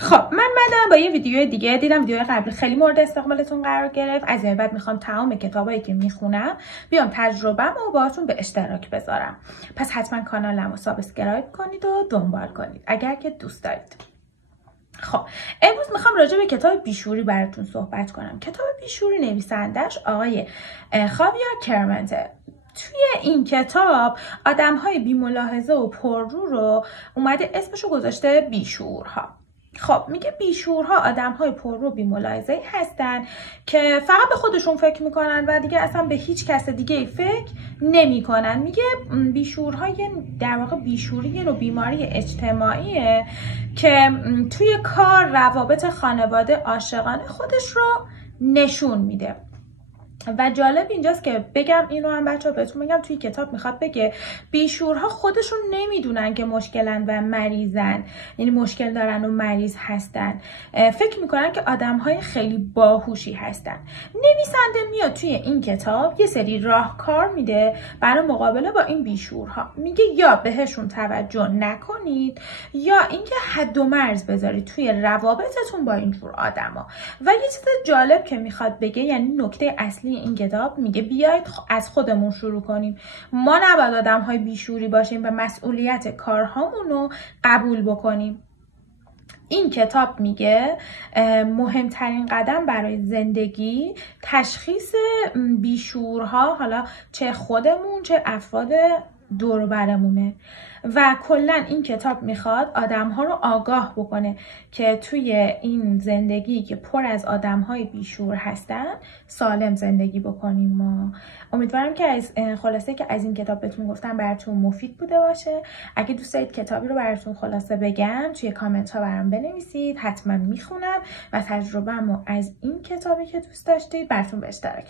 خب من بعدم با یه ویدیو دیگه دیدم، ویدیو قبلی خیلی مورد استقبالتون قرار گرفت. از این بعد میخوام تمام کتابایی که میخونم بیام تجربه‌مو باهاتون به اشتراک بذارم. پس حتما کانالمو سابسکرایب کنید و دنبال کنید اگر که دوست دارید. خب امروز میخوام راجع به کتاب بیشوری براتون صحبت کنم. کتاب بیشوری نویسندش آقای خاویر کرمنته. توی این کتاب آدم‌های بی‌ملاحظه و پررو رو اومده اسمشو گذاشته بیشورها. خب میگه بیشورها آدم‌های پررو بی‌ملاحظه‌ای هستن که فقط به خودشون فکر میکنن و دیگه اصلا به هیچ کس دیگه فکر نمیکنن. میگه بیشورها در واقع بیشوری یه نوع بیماری اجتماعیه که توی کار، روابط خانواده، عاشقانه خودش رو نشون میده. و جالب اینجاست که بگم اینو هم بچه‌ها بهتون بگم، توی کتاب میخواد بگه بیشورها خودشون نمیدونن که مشکلن و مریضن، یعنی مشکل دارن و مریض هستن، فکر میکنن که آدمهای خیلی باهوشی هستن. نویسنده میاد توی این کتاب یه سری راهکار میده برای مقابله با این بیشورها. میگه یا بهشون توجه نکنید یا اینکه حد و مرز بذارید توی روابطتون با اینجور آدما. و یه چیز جالب که میخواد بگه، یعنی نکته اصلی این کتاب، میگه بیاید از خودمون شروع کنیم. ما نباید آدم‌های بیشوری باشیم و مسئولیت کارهامون رو قبول بکنیم. این کتاب میگه مهمترین قدم برای زندگی تشخیص بیشورها، حالا چه خودمون چه افراد دور و برمونه. و کلا این کتاب میخواد آدم‌ها رو آگاه بکنه که توی این زندگی که پر از آدم‌های بیشور هستن سالم زندگی بکنیم. ما امیدوارم که از خلاصه که از این کتاب بهتون گفتم براتون مفید بوده باشه. اگه دوست دارید کتابی رو براتون خلاصه بگم توی کامنت ها برام بنویسید، حتما میخونم و تجربه‌مو از این کتابی که دوست داشتید براتون به اشتراک